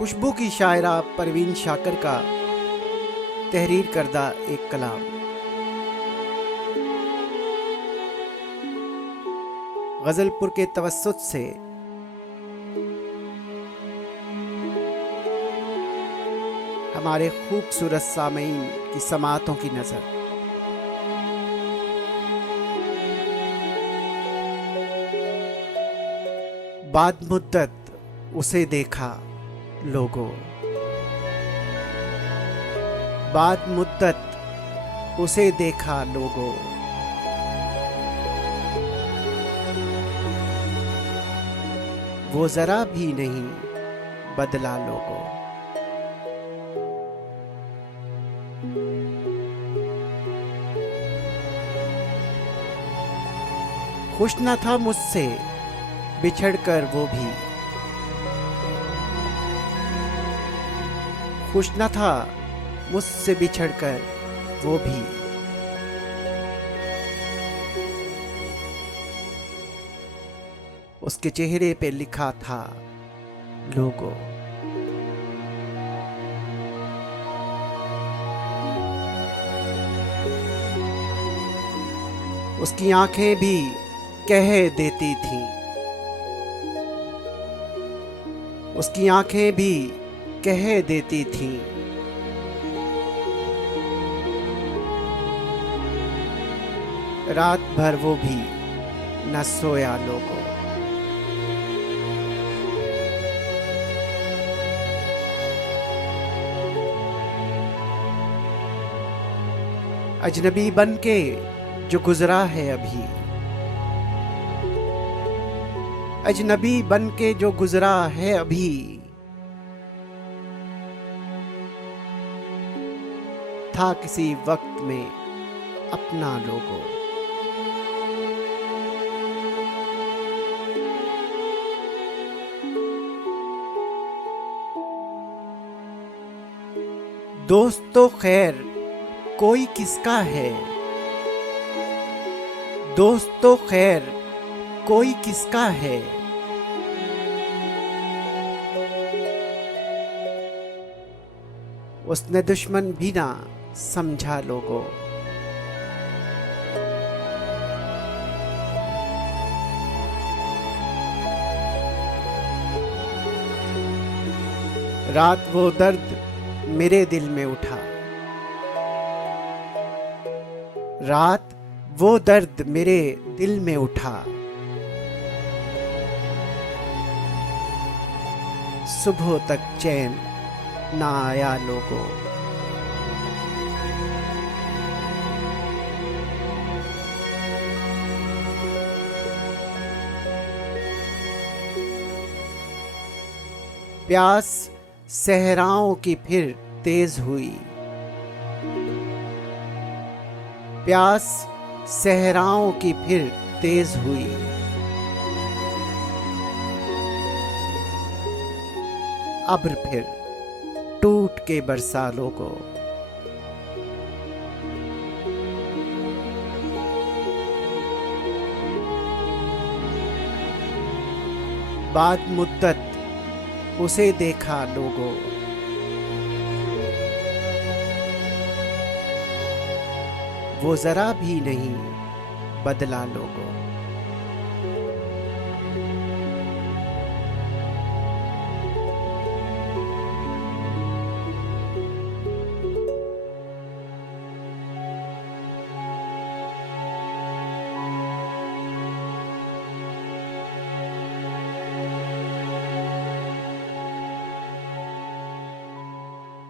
खुशबू की शायरा परवीन शाकर का तहरीर करदा एक कलाम। गजलपुर के तवस्सुत से हमारे खूबसूरत सामईन की समातों की नजर। बाद मुद्दत उसे देखा लोगों, बाद मुद्दत उसे देखा लोगों, वो जरा भी नहीं बदला लोगों। खुश न था मुझसे बिछड़कर वो भी, खुश न था मुझसे बिछड़कर वो भी। उसके चेहरे पे लिखा था लोगों। उसकी आंखें भी कह देती थीं, उसकी आंखें भी कह देती थीं, रात भर वो भी न सोया लोगों। अजनबी बन के जो गुजरा है अभी, अजनबी बन के जो गुजरा है अभी, था किसी वक्त में अपना लोगों। दोस्त तो खैर कोई किसका है, दोस्त तो खैर कोई किसका है, उसने दुश्मन भी ना समझा लोगों। रात वो दर्द मेरे दिल में उठा, रात वो दर्द मेरे दिल में उठा, सुबह तक चैन ना आया लोगों। प्यास सहराओं की फिर तेज हुई, प्यास सहराओं की फिर तेज हुई, अब्र फिर टूट के बरसा लोगों। बाद मुद्दत उसे देखा लोगों, वो जरा भी नहीं बदला लोगों।